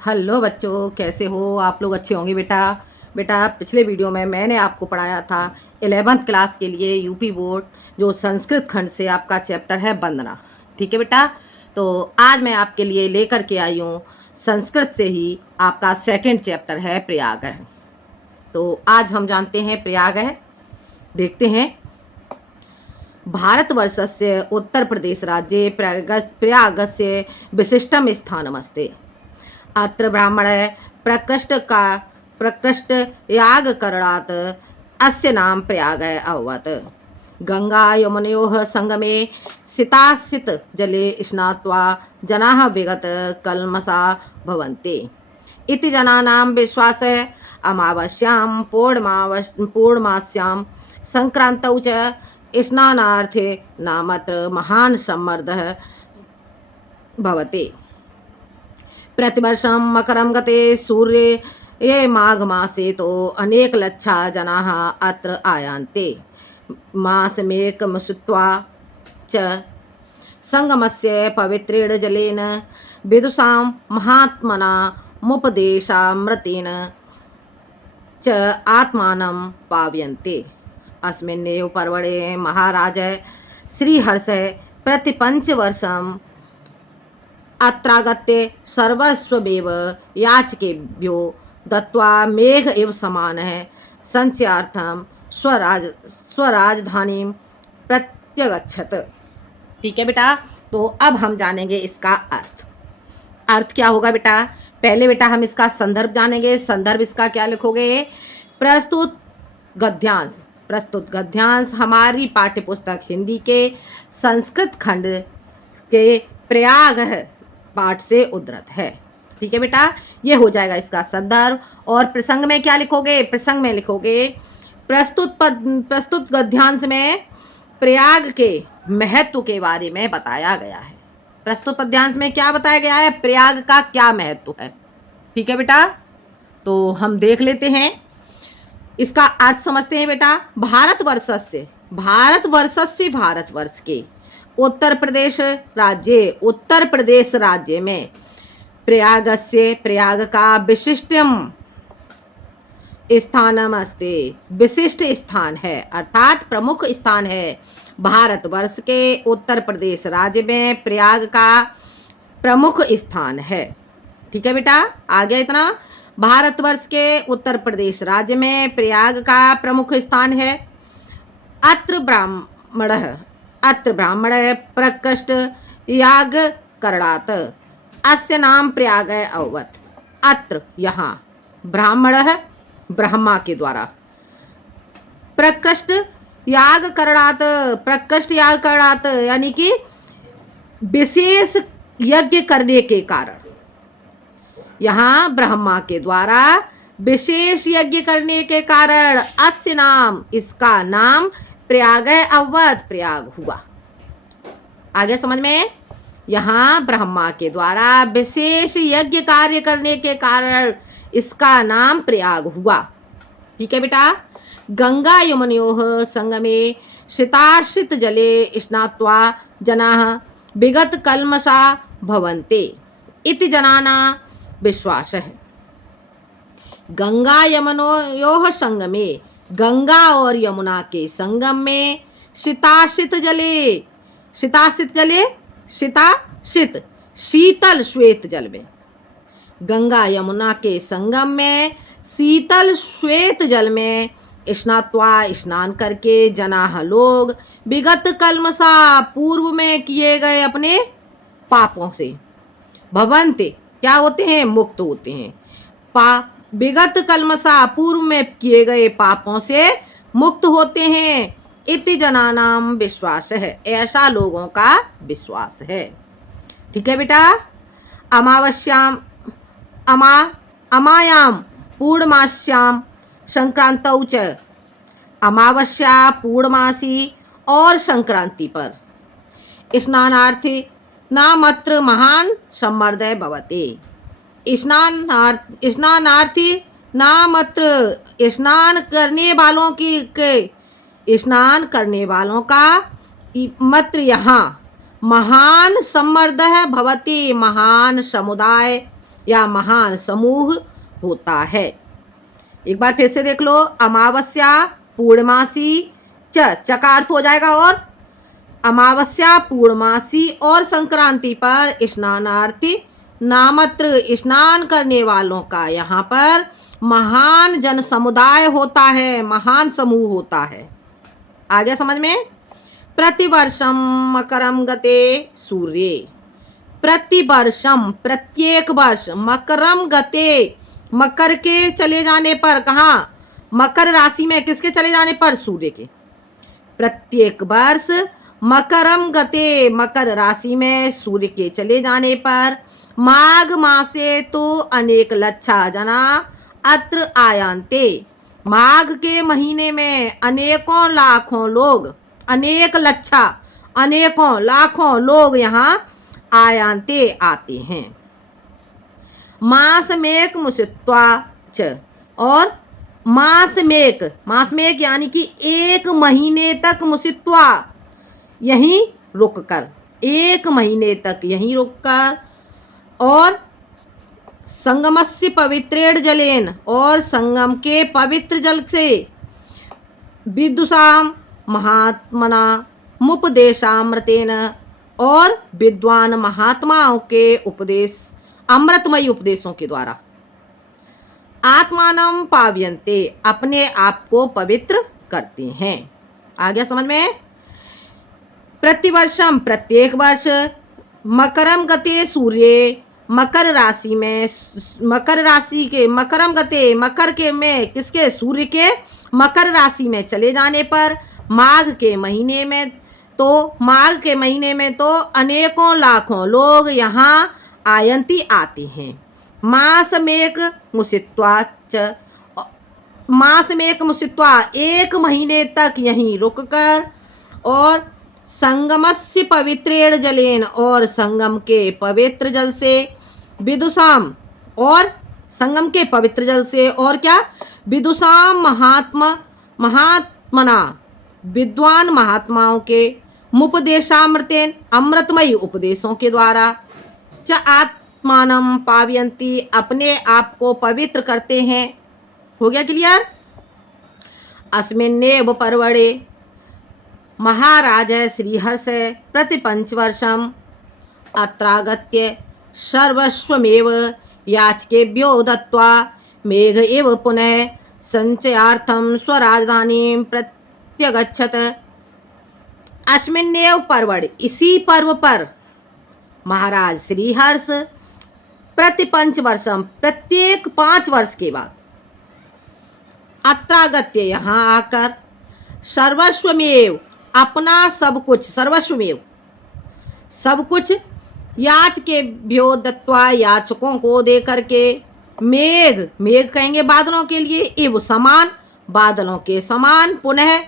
Hello बच्चों, कैसे हो आप लोग? अच्छे होंगे बेटा। बेटा, पिछले वीडियो में मैंने आपको पढ़ाया था 11th क्लास के लिए यूपी बोर्ड जो संस्कृत खंड से आपका चैप्टर है वंदना। ठीक है बेटा। तो आज मैं आपके लिए लेकर के आई हूँ संस्कृत से ही आपका सेकंड चैप्टर है प्रयाग है। तो आज हम जानते हैं प्रयाग है। देखते हैं। भारतवर्षस्य उत्तर प्रदेश राज्ये प्रयागस्य विशिष्टं स्थानमस्ति। अत्र ब्राह्मणः प्रकृष्ट यागकरणात् अस्य नाम प्रयागः अभवत्। गंगा यमुनयोः संगमे शीतासित जले स्नात्वा जनाः विगत कल्मषा भवन्ति इति जनानां विश्वासः। अमावास्यां पूर्णमास्यां संक्रान्तौ च स्नानार्थे नामत्र महान् सम्मर्दः भवति। प्रतिवर्षं मकरं गते सूर्ये ये माघ मासे तो अनेक लक्षा जनाः अत्र आयान्ते। मासमेकं श्रुत्वा च संगमस्य पवित्रेण जलेन विदुषां महात्मना मुपदेशामृतेन च आत्मानं पावयन्ते। अस्मिन्नेव पर्वणे महाराजः श्रीहर्षः प्रतिपञ्चवर्षं अत्रागत्य सर्वस्वमेव याचकेभ्यो दत्त्वा मेघ इव समानः संचयार्थं स्वराजधानीं प्रत्यगच्छत्। ठीक है बेटा। तो अब हम जानेंगे इसका अर्थ। अर्थ क्या होगा बेटा? पहले बेटा हम इसका संदर्भ जानेंगे। संदर्भ इसका क्या लिखोगे? प्रस्तुत गद्यांश। प्रस्तुत गद्यांश हमारी पाठ्यपुस्तक हिंदी के संस्कृत खंड के प्रयाग पाठ से उद्धृत है। ठीक है बेटा, ये हो जाएगा इसका संदर्भ। और प्रसंग में क्या लिखोगे? प्रसंग में लिखोगे प्रस्तुत गद्यांश में प्रयाग के महत्व के बारे में बताया गया है। प्रस्तुत पद्यांश में क्या बताया गया है? प्रयाग का क्या महत्व है। ठीक है बेटा, तो हम देख लेते हैं, इसका अर्थ समझते हैं बेटा। भारतवर्ष के उत्तर प्रदेश राज्य में प्रयाग का विशिष्टम स्थानम अस्ति। विशिष्ट स्थान है अर्थात प्रमुख स्थान है। भारतवर्ष के उत्तर प्रदेश राज्य में प्रयाग का प्रमुख स्थान है। ठीक है बेटा, आ गया इतना। भारतवर्ष के उत्तर प्रदेश राज्य में प्रयाग का प्रमुख स्थान है। अत्र ब्राह्मण प्रकृष्ट याग करणात् अस्य नाम प्रयाग अभवत्। अत्र यहाँ ब्राह्मण ब्रह्मा के द्वारा प्रकृष्ट याग करणात् यानी कि विशेष यज्ञ करने के कारण, यहाँ ब्रह्मा के द्वारा विशेष यज्ञ करने के कारण अस्य नाम, इसका नाम प्रयाग अवध, प्रयाग हुआ। आगे समझ में? यहाँ ब्रह्मा के द्वारा विशेष यज्ञ कार्य करने के कारण इसका नाम प्रयाग हुआ। ठीक है बेटा। गंगा यमुनयोः संगमे शीताश्रित जले स्नात्वा जनाः विगत कल्मषा भवन्ते इति जनानां विश्वास है। गंगा यमुनयोः संगमे, गंगा और यमुना के संगम में शीताशित जले शीतल श्वेत जल में, गंगा यमुना के संगम में शीतल श्वेत जल में स्नात्वा, स्नान करके जनाह लोग विगत कल्मषा, पूर्व में किए गए अपने पापों से, भवन्ते क्या होते हैं? मुक्त होते हैं। विगत कल्मषा, पूर्व में किए गए पापों से मुक्त होते हैं। इति जनानाम विश्वास है, ऐसा लोगों का विश्वास है। ठीक है बेटा। अमायाम पूर्णमास्याम संक्रांतौ च, अमावस्या पूर्णमासी और संक्रांति पर स्नानार्थी नामत्र महान सम्मर्दः भवति। स्नानार्थी नामत्र, स्नान करने वालों का मत्र यहाँ महान सम्मर्दः भवति, महान समुदाय या महान समूह होता है। एक बार फिर से देख लो, अमावस्या, पूर्णमासी, च का अर्थ हो जाएगा और अमावस्या, पूर्णमासी और संक्रांति पर स्नानार्थी नामत्र स्नान करने वालों का यहाँ पर महान जन समुदाय होता है, महान समूह होता है। आ गया समझ में? प्रतिवर्षम मकरम गते सूर्य, प्रतिवर्षम प्रत्येक वर्ष, मकरम गते मकर के चले जाने पर, कहाँ? मकर राशि में किसके चले जाने पर? सूर्य के। प्रत्येक वर्ष मकरम गते मकर राशि में सूर्य के चले जाने पर माघ मासे तो अनेक लच्छा जना अत्र आयांते, माघ के महीने में अनेकों लाखों लोग, अनेक लच्छा अनेकों लाखों लोग यहाँ आयांते आते हैं। मास मेक मुसित्वा च, और मास मेक यानी कि एक महीने तक मुसित्वा यहीं रुक कर, एक महीने तक यहीं रुक कर, और संगमस्य पवित्रेण जलेन, और संगम के पवित्र जल से विदुषाम महात्मना मुपदेशामृतेन, और विद्वान महात्माओं के उपदेश, अमृतमयी उपदेशों के द्वारा आत्मानं पाव्यन्ते, अपने आप को पवित्र करते हैं। आ गया समझ में? प्रतिवर्षम प्रत्येक वर्ष, मकरम गते सूर्य, मकर राशि में, मकर राशि के मकरम गते मकर के में किसके? सूर्य के मकर राशि में चले जाने पर माघ के महीने में तो अनेकों लाखों लोग यहाँ आयंती आते हैं। मास मेक मुसित्वा च, मास मेक मुसित्वा एक महीने तक यहीं रुककर, और संगमस्य पवित्रेण जलेन, और संगम के पवित्र जल से, विदुषाम, और संगम के पवित्र जल से, और क्या? विदुषाम महात्मना, विद्वान महात्माओं के, मुपदेशामृतेन, अमृतमयी उपदेशों के द्वारा, च आत्मानं पावयन्ति, अपने आप को पवित्र करते हैं। हो गया क्लियर? अस्मिन्नेव पर्वणे महाराज श्रीहर्ष प्रतिपंचवर्षम अत्रागत्य सर्वस्वमेव याचकेभ्यो दत्त्वा मेघ एव पुनः संचयार्थम स्वराजधानीं प्रत्यगच्छत। अस्मिन्नेव पर्वण, इसी पर्व पर महाराज श्रीहर्ष प्रतिपंचवर्षम प्रत्येक 5 वर्ष के बाद अत्रागत्य यहाँ आकर सर्वस्वमेव अपना सब कुछ, सर्वस्वमेव सब कुछ याचकेभ्यो दत्त्वा याचकों को दे करके, मेघ कहेंगे बादलों के लिए, इव समान बादलों के समान, पुनः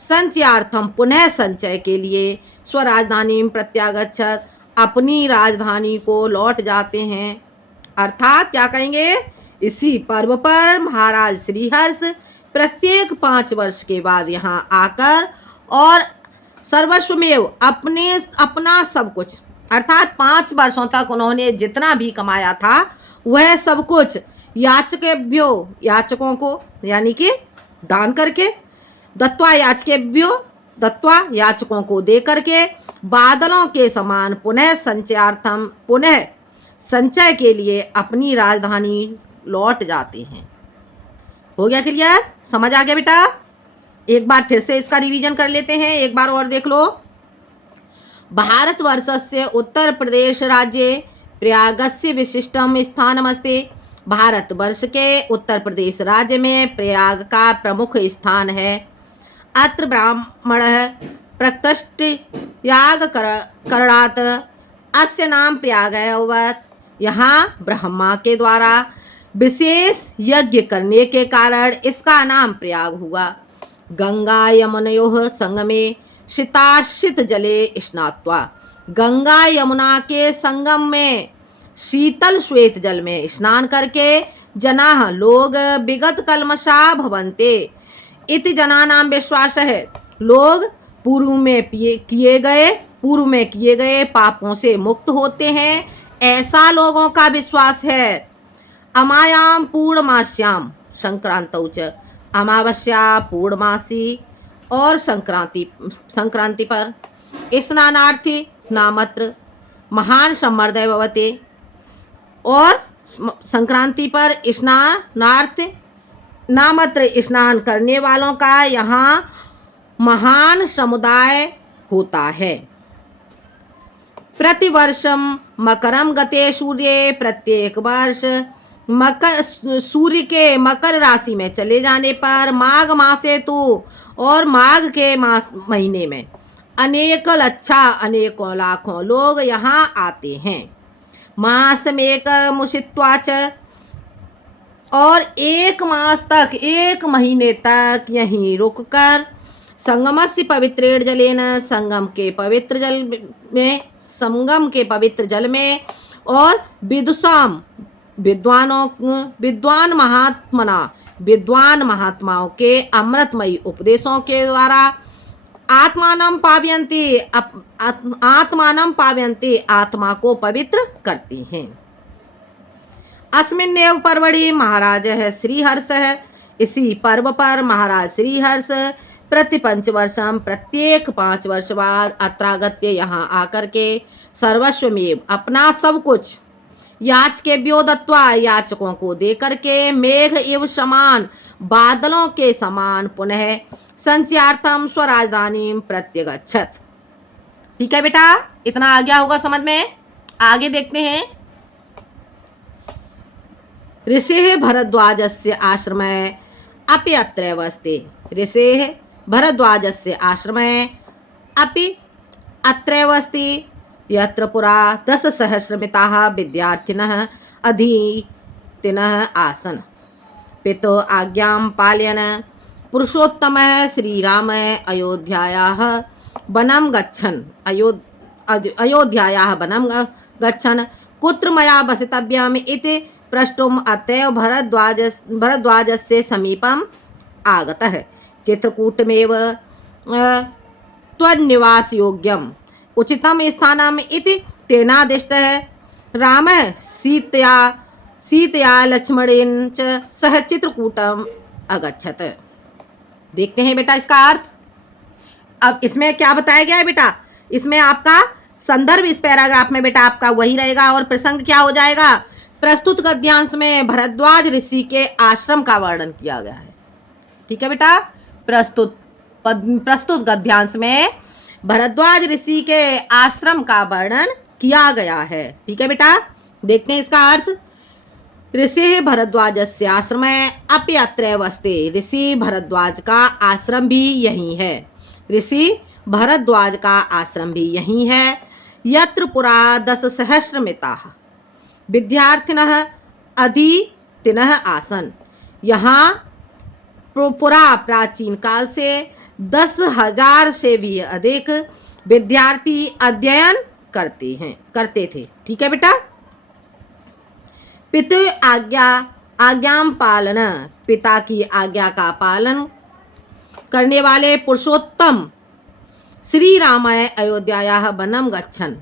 संचयार्थम पुनः संचय के लिए, स्वराजधानी प्रत्यागच्छत अपनी राजधानी को लौट जाते हैं। अर्थात क्या कहेंगे? इसी पर्व पर महाराज श्रीहर्ष प्रत्येक 5 वर्ष के बाद यहाँ आकर और सर्वस्वमेव अपना सब कुछ, अर्थात 5 वर्षों तक उन्होंने जितना भी कमाया था वह सब कुछ याचकेभ्यो, याचकों को यानी कि दान करके, दत्त्वा याचकेभ्यो, दत्त्वा याचकों को दे करके, बादलों के समान पुनः संचयार्थम, पुनः संचय के लिए अपनी राजधानी लौट जाते हैं। हो गया क्लियर? समझ आ गया बेटा? एक बार फिर से इसका रिवीजन कर लेते हैं, एक बार और देख लो। भारतवर्षस्य उत्तर प्रदेश राज्ये प्रयागस्य विशिष्टम स्थानमस्ति। भारतवर्ष के उत्तर प्रदेश राज्य में प्रयाग का प्रमुख स्थान है। अत्र ब्राह्मणः प्रकृष्ट याग करणात् अस्य नाम प्रयागवत्। यहाँ ब्रह्मा के द्वारा विशेष यज्ञ करने के कारण इसका नाम प्रयाग हुआ। गंगा यमुनयोः संगमे शीताश्रित जले स्नात्वा, गंगा यमुना के संगम में शीतल श्वेत जल में स्नान करके जनाः लोग विगत कल्मषा भवन्ते इति जनानां विश्वास है। लोग पूर्व में किए गए पापों से मुक्त होते हैं, ऐसा लोगों का विश्वास है। अमायां पूर्णमास्यां संक्रांतौ च, अमावस्या पूर्णमासी और संक्रांति पर स्नानार्थी नामत्र महान सम्मर्दय भवते, और संक्रांति पर स्नानार्थ नामत्र स्नान करने वालों का यहाँ महान समुदाय होता है। प्रतिवर्षम मकरम गते सूर्य, प्रत्येक वर्ष मकर सूर्य के मकर राशि में चले जाने पर माघ मासे तो और माघ के महीने में अनेक लक्षा अनेकों लाखों लोग यहाँ आते हैं। मास में एक मुषित्वाच, और एक मास तक, एक महीने तक यहीं रुककर संगमस्य पवित्रेण जलेन, संगम के पवित्र जल में और विद्वान महात्माओं के अमृतमयी उपदेशों के द्वारा आत्मानं पावयन्ति, आत्मा को पवित्र करती हैं। अस्मिन्नेव पर्वणि महाराज श्रीहर्ष, इसी पर्व पर महाराज श्रीहर्ष प्रति पंचवर्षम, प्रत्येक 5 वर्ष बाद अत्रागत्य यहाँ आकर के सर्वस्वमेव अपना सब कुछ याचकेभ्यो दत्वा, याचकों को दे करके मेघ एव समान, बादलों के समान पुनः संचयार्थम स्वराजधानी प्रत्यगच्छत। ठीक है बेटा, इतना आ गया होगा समझ में। आगे देखते हैं। ऋषेः भरद्वाजस्य आश्रमे अपि अत्रैवस्ति, ऋषेः भरद्वाजस्य आश्रमे अपि अत्रैवस्ति, यत्र पुरा 10,000 विद्यार्थिनः अधीतिनः आसन्। पितुः आज्ञां पालयन् पुरुषोत्तमः श्रीरामः अयोध्यायाः वनं गच्छन्, कुत्र मया वसितव्यम् इति प्रष्टुम् अतएव भरद्वाजस्य समीपम् आगतः। चित्रकूटमेव त्वन्निवासयोग्यम् उचितं स्थानम् इति तेनादिष्टः। रामः सीतया लक्ष्मणेन च सह चित्रकूटम् अगच्छत्। देखते हैं बेटा इसका अर्थ। अब इसमें क्या बताया गया है बेटा, इसमें आपका संदर्भ इस पैराग्राफ में बेटा आपका वही रहेगा, और प्रसंग क्या हो जाएगा, प्रस्तुत गद्यांश में भरद्वाज ऋषि के आश्रम का वर्णन किया गया है। ठीक है बेटा, प्रस्तुत गद्यांश में भरद्वाज ऋषि के आश्रम का वर्णन किया गया है। ठीक है बेटा, देखते हैं इसका अर्थ। ऋषि भरद्वाजस्य आश्रमे अपि अत्रैव अस्ति, ऋषि भरद्वाज का आश्रम भी यही है। ऋषि भरद्वाज का आश्रम भी यही है। यत्र पुरा 10,000 विद्यार्थिनः अधीतिनः आसन्, यहाँ पुरा प्राचीन काल से 10,000 से भी अधिक विद्यार्थी अध्ययन करते थे। ठीक है बेटा। पितु आज्ञाम पालन, पिता की आज्ञा का पालन करने वाले पुरुषोत्तम श्री रामाय अयोध्यायाः वनं गच्छन्।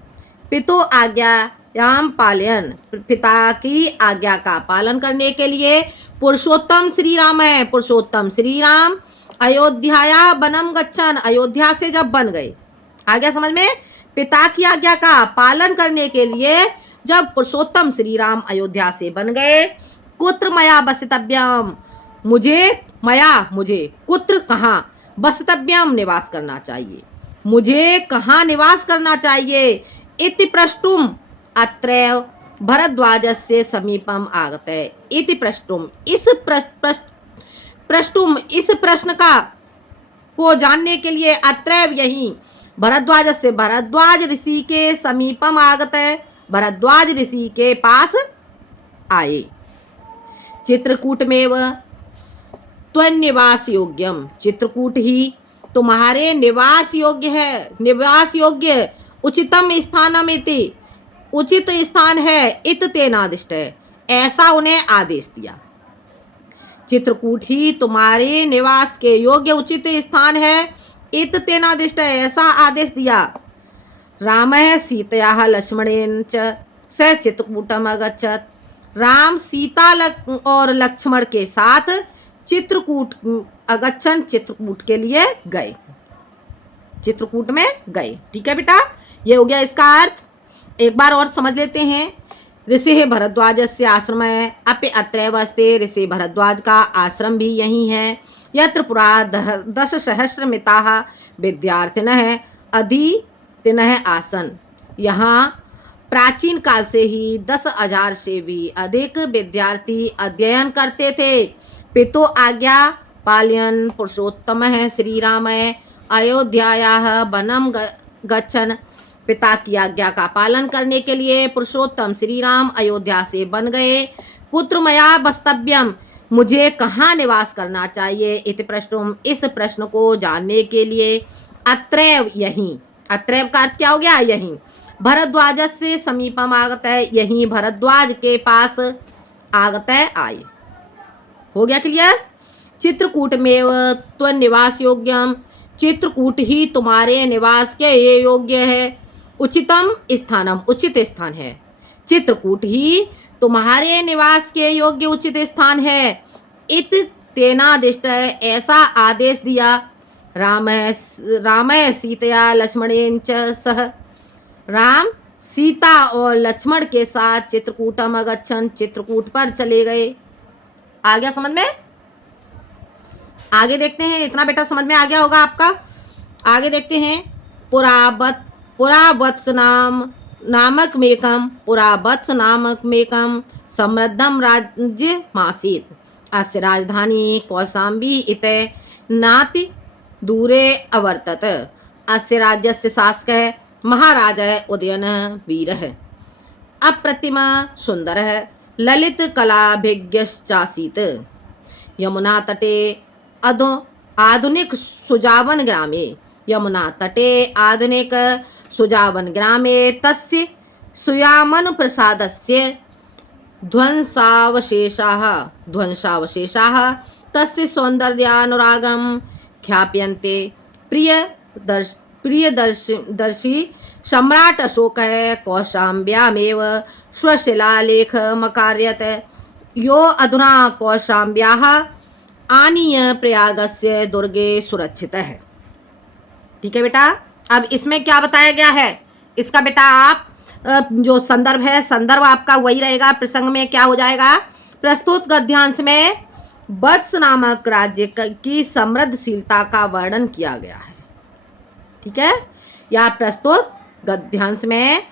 पितु आज्ञायाम पालयन, पिता की आज्ञा का पालन करने के लिए पुरुषोत्तम श्री राम अयोध्यायाः वनं गच्छन्, अयोध्या से जब बन गए। आ गया समझ में। पिता की आज्ञा का पालन करने के लिए जब पुरुषोत्तम श्री राम अयोध्या से बन गए, कुत्र मया वसितव्यम, मुझे कुत्र कहाँ, वसितव्यम निवास करना चाहिए, मुझे कहाँ निवास करना चाहिए। इति प्रष्टुम अत्रैव भरद्वाजस्य समीपम आगते। इति प्रष्टुम, इस प्रश्न को जानने के लिए अत्रैव यहीं भरद्वाज ऋषि के समीपम आगते, भरद्वाज ऋषि के पास आए। चित्रकूटमेव त्वन्निवास योग्यम, चित्रकूट ही तुम्हारे निवास योग्य है, निवास योग्य उचितम स्थानम इति, उचित स्थान है। इत तेनादिष्ट है, ऐसा उन्हें आदेश दिया। चित्रकूट ही तुम्हारे निवास के योग्य उचित स्थान है। इत तेनादिष्ट है, ऐसा आदेश दिया। रामः सीतया लक्ष्मणेन च स चित्रकूटम अगच्छत्, राम सीता और लक्ष्मण के साथ चित्रकूट अगच्छन, चित्रकूट के लिए गए, चित्रकूट में गए। ठीक है बेटा, ये हो गया इसका अर्थ। एक बार और समझ लेते हैं। ऋषि भरद्वाजस्य आश्रम अपि अत्रैव अस्ति, ऋषि भरद्वाज का आश्रम भी यही है। यत्र पुरा 10,000 विद्यार्थिनः अधीतिनः आसन, यहाँ प्राचीन काल से ही 10,000 से भी अधिक विद्यार्थी अध्ययन करते थे। पितो आज्ञा पालयन् पुरुषोत्तमः श्रीरामः अयोध्यायाः वनं गच्छन्, पिता की आज्ञा का पालन करने के लिए पुरुषोत्तम श्री राम अयोध्या से वन गए। कुत्र मया वस्तव्यम, मुझे कहाँ निवास करना चाहिए। इति प्रश्नम, इस प्रश्न को जानने के लिए अत्रैव, यहीं, अत्रैव का अर्थ क्या हो गया, यहीं। भरद्वाज से समीपम आगत है, यहीं भरद्वाज के पास आगत है, आए। हो गया क्लियर। चित्रकूट में त्वनिवास योग्यम, चित्रकूट ही तुम्हारे निवास के ये योग्य है। उचितम स्थानम, उचित स्थान है। चित्रकूट ही तुम्हारे निवास के योग्य उचित स्थान है। इत तेनादिष्ट, ऐसा आदेश दिया। राम सीतया लक्ष्मणेन च सह, राम सीता और लक्ष्मण के साथ चित्रकूटम अगच्छन, चित्रकूट पर चले गए। आ गया समझ में। आगे देखते हैं, इतना बेटा समझ में आ गया होगा आपका। आगे देखते हैं। पुरावत्स नामक मेकम समृद्धम राज्य मासीत, अस्य राजधानी कौशाम्बी इत नाति दूरे अवर्तत, अस्य राज्यस्य शासकः महाराजः उदयनः वीरः अप्रतिम सुन्दरः ललित कलाभिज्ञश्चासीत्। यमुना तटे आधुनिक सुजावन ग्रामे, यमुना तटे आधुनिक सुजावन ग्रामे तस्य सुयामन प्रसादस्य ध्वंसावशेषाः तस्य सौन्दर्यानुरागं ख्याप्यन्ते। प्रियदर्शी सम्राट अशोकः कौशाम्ब्यामेव स्वशिलालेखमकारयत्, यो अधुना कौशाम्ब्याः आनीय प्रयागस्य दुर्गे सुरक्षितः। ठीक है बेटा। अब इसमें क्या बताया गया है, इसका बेटा आप जो संदर्भ है, संदर्भ आपका वही रहेगा। प्रसंग में क्या हो जाएगा, प्रस्तुत गद्यांश में वत्स नामक राज्य की समृद्धशीलता का वर्णन किया गया है। ठीक है, या प्रस्तुत गद्यांश में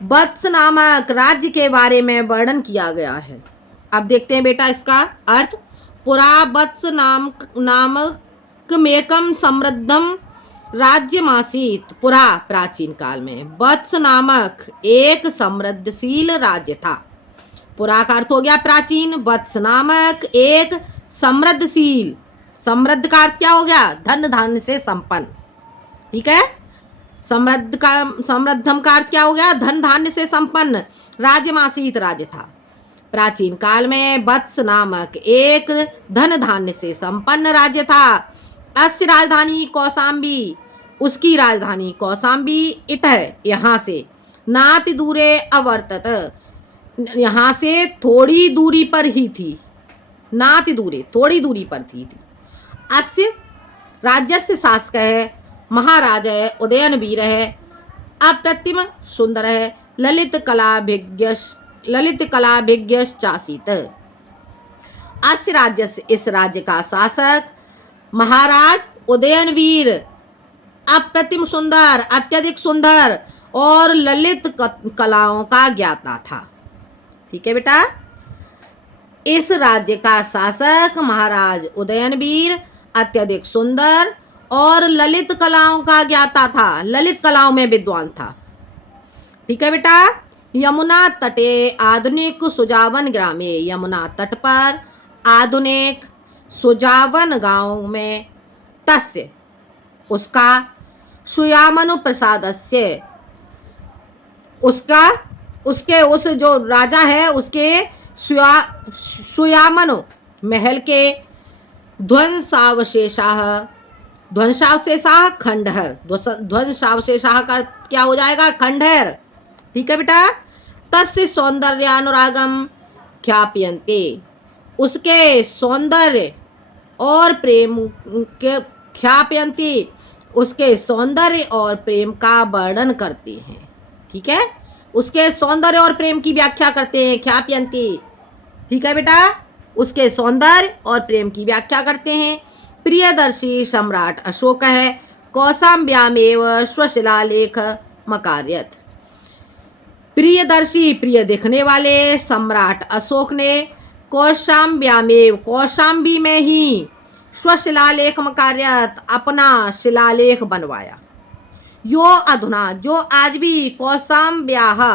वत्स नामक राज्य के बारे में वर्णन किया गया है। अब देखते हैं बेटा इसका अर्थ। पुरा वत्स नामक मेकम समृद्धम राज्यमासीत, पुरा प्राचीन काल में, वत्स नामक एक समृद्धशील राज्य था। पुरा का अर्थ हो गया प्राचीन, वत्स नामक एक समृद्धशील, समृद्ध का अर्थ क्या हो गया, धन धान्य से संपन्न। ठीक है, समृद्धम का अर्थ क्या हो गया, धन धान्य से संपन्न राज्यमासीत, राज्य था। प्राचीन काल में वत्स नामक एक धन धान्य से संपन्न राज्य था। अस्य राजधानी कौशाम्बी, उसकी राजधानी कौशाम्बी इतः, यहाँ से, नाति दूरे अवर्तत, यहाँ से थोड़ी दूरी पर ही थी, नाति दूरे थोड़ी दूरी पर थी। अस्य राज्यस्य शासकः महाराजः उदयनवीरः अप्रतिम सुन्दरः ललित कलाभिज्ञश्चासीत्। अस्य राज्यस्य, इस राज्य का शासक महाराज उदयनवीर अप्रतिम सुंदर, अत्यधिक सुंदर और ललित कलाओं का ज्ञाता था। ठीक है बेटा, इस राज्य का शासक महाराज उदयनवीर अत्यधिक सुंदर और ललित कलाओं का ज्ञाता था, ललित कलाओं में विद्वान था। ठीक है बेटा। यमुना तटे आधुनिक सुजावन ग्रामे, यमुना तट पर आधुनिक सुजावन गांव में, तस्य, उसका, सुयामनु प्रसादस्य, उसका, उसके, उस जो राजा है उसके सुयामनु महल के ध्वंसावशेषाः, ध्वंसावशेषाः खंडहर, ध्वंसावशेषाः का क्या हो जाएगा, खंडहर। ठीक है बेटा। तस्य सौंदर्यानुरागम ख्याप्यन्ते, उसके सौंदर्य और प्रेम के ख्याप्यन्ते, उसके सौंदर्य और प्रेम का वर्णन करते हैं। ठीक है, उसके सौंदर्य और प्रेम की व्याख्या करते हैं, ख्याप्यन्ते। ठीक है बेटा, उसके सौंदर्य और प्रेम की व्याख्या करते हैं। प्रियदर्शी सम्राट अशोक है, कौशाम्ब्यामेव स्वशिलालेख मकार्यत। प्रियदर्शी प्रिय देखने वाले सम्राट अशोक ने कौशाम्ब्यामेव, कौशाम्बी में ही स्वशिलालेख मकार्यत, अपना शिलालेख बनवाया। यो अधुना, जो आज भी कौशाम्ब्याः,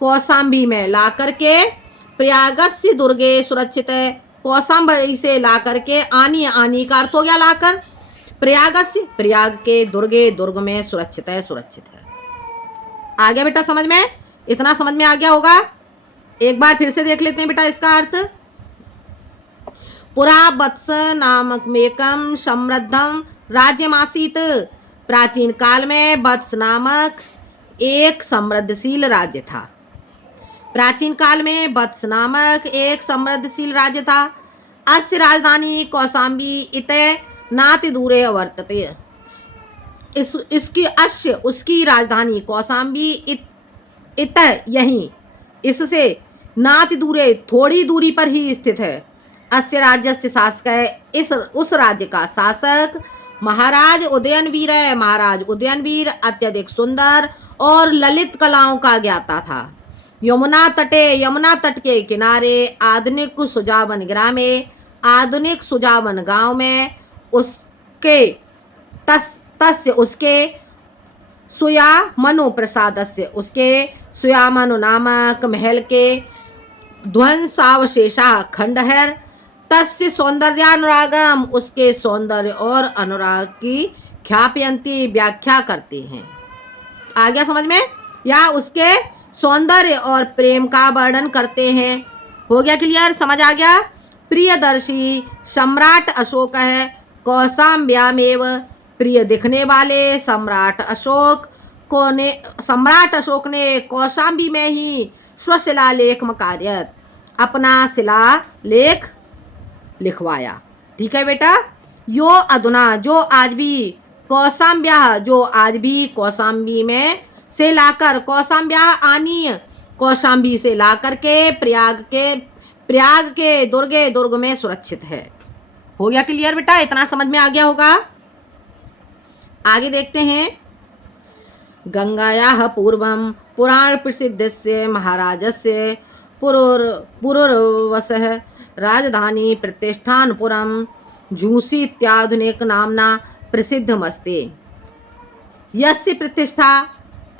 कौशाम्बी में ला करके प्रयागस्य दुर्गे सुरक्षित है। कौशाम्बी से ला करके, आनी, आनी का अर्थ हो गया लाकर, प्रयागस्य, प्रयाग के, दुर्गे दुर्ग में सुरक्षित है, सुरक्षित है। आ गया बेटा समझ में? इतना समझ में आ गया होगा। एक बार फिर से देख लेते हैं बेटा इसका अर्थ। पुरा वत्स नामक मेकम समृद्धम राज्यमासीत, प्राचीन काल में वत्स नामक एक समृद्धशील राज्य था। प्राचीन काल में वत्स नामक एक समृद्धशील राज्य था। अस्य राजधानी कौशाम्बी इतः नाति दूरे अवर्तते, इसकी अश्य, उसकी राजधानी कौशाम्बी इतः, यहीं, इससे, नाति दूरे, थोड़ी दूरी पर ही स्थित है। अस्य राज्यस्य शासक है, उस राज्य का शासक महाराज उदयनवीर है। महाराज उदयनवीर अत्यधिक सुंदर और ललित कलाओं का ज्ञाता था। यमुना तटे, यमुना तट के किनारे आधुनिक सुजावन ग्रामे, आधुनिक सुजावन गांव में उसके तस्य, उसके सुया मनु प्रसादस्य, उसके सुयामनु नामक महल के ध्वंसावशेषा खंड है। तस्य सौंदर्यानुरागम, उसके सौंदर्य और अनुराग की ख्याप्यन्ति, व्याख्या करते हैं। आ गया समझ में? या उसके सौंदर्य और प्रेम का वर्णन करते हैं। हो गया क्लियर? समझ आ गया? प्रियदर्शी सम्राट अशोक है, कौशाम्ब्यामेव, प्रिय दिखने वाले सम्राट अशोक सम्राट अशोक ने कौशाम्बी में ही स्वशिलालेख मकार्यत, अपना शिलालेख लिखवाया। ठीक है बेटा। यो अधुना, जो आज भी, कौशाम्ब्या, जो आज भी कौशाम्बी में से लाकर, कौशाम्ब्या आनी, कौशाम्बी से लाकर के प्रयाग के दुर्गे दुर्ग में सुरक्षित है। हो गया क्लियर बेटा? इतना समझ में आ गया होगा। आगे देखते हैं। गंगायाः पूर्वं पुराण प्रसिद्धस्य महाराजस्य पुरुर्वसः राजधानी प्रतिष्ठानपुरं झूसी इत्याधुनिक नाम्ना प्रसिद्धमस्ति, यस्य प्रतिष्ठा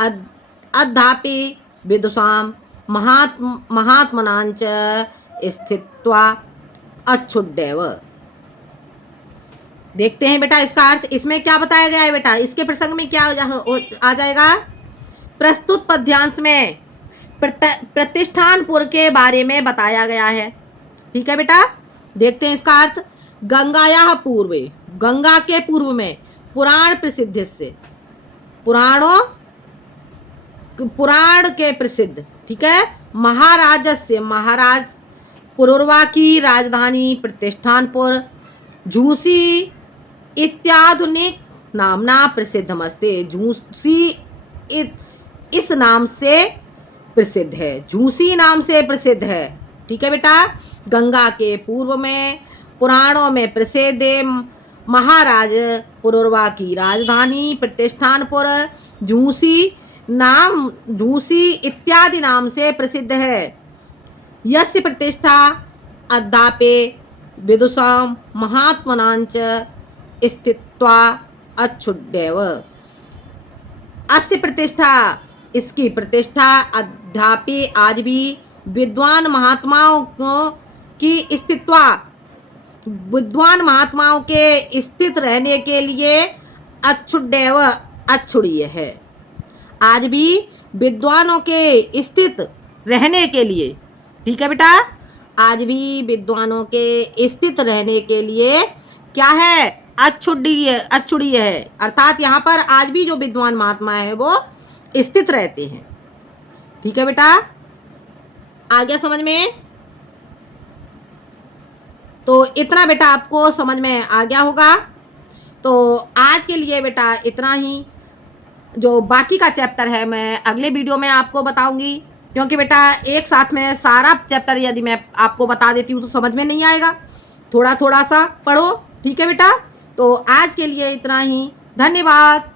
अद्यापि विदुषां महात्मनांच स्थित्वा अच्छुड्येव। देखते हैं बेटा इसका अर्थ। इसमें क्या बताया गया है बेटा? इसके प्रसंग में क्या आ जाएगा? प्रस्तुत पद्यांश में प्रतिष्ठानपुर के बारे में बताया गया है। ठीक है बेटा, देखते हैं इसका अर्थ। गंगायाः पूर्वे, गंगा के पूर्व में, पुराण प्रसिद्ध से, पुराण के प्रसिद्ध, ठीक है, महाराजस्य, महाराज पुरुरवा की राजधानी प्रतिष्ठानपुर, झूसी इत्याधुनिक नामना प्रसिद्धमस्ते, झूसी इस नाम से प्रसिद्ध है, झूसी नाम से प्रसिद्ध है। ठीक है बेटा। गंगा के पूर्व में, पुराणों में प्रसिद्ध महाराज पुरुरवा की राजधानी प्रतिष्ठानपुर झूसी इत्यादि नाम से प्रसिद्ध है। यस्य प्रतिष्ठा अद्यापि विदुषां महात्मनांच स्थित्वा अच्छुड्येव। अस्य प्रतिष्ठा, इसकी प्रतिष्ठा अद्यापि आज भी विद्वान महात्माओं की स्थित्वा, विद्वान महात्माओं के स्थित रहने के लिए अच्छुड्येव, अच्छुड़ीय है। आज भी विद्वानों के स्थित रहने के लिए, ठीक है बेटा, आज भी विद्वानों के स्थित रहने के लिए क्या है? अच्छुड़ीय है। अर्थात यहाँ पर आज भी जो विद्वान महात्मा है वो स्थित रहते हैं। ठीक है बेटा, आ गया समझ में? तो इतना बेटा आपको समझ में आ गया होगा। तो आज के लिए बेटा इतना ही। जो बाकी का चैप्टर है मैं अगले वीडियो में आपको बताऊंगी, क्योंकि बेटा एक साथ में सारा चैप्टर यदि मैं आपको बता देती हूँ तो समझ में नहीं आएगा, थोड़ा थोड़ा सा पढ़ो। ठीक है बेटा, तो आज के लिए इतना ही। धन्यवाद।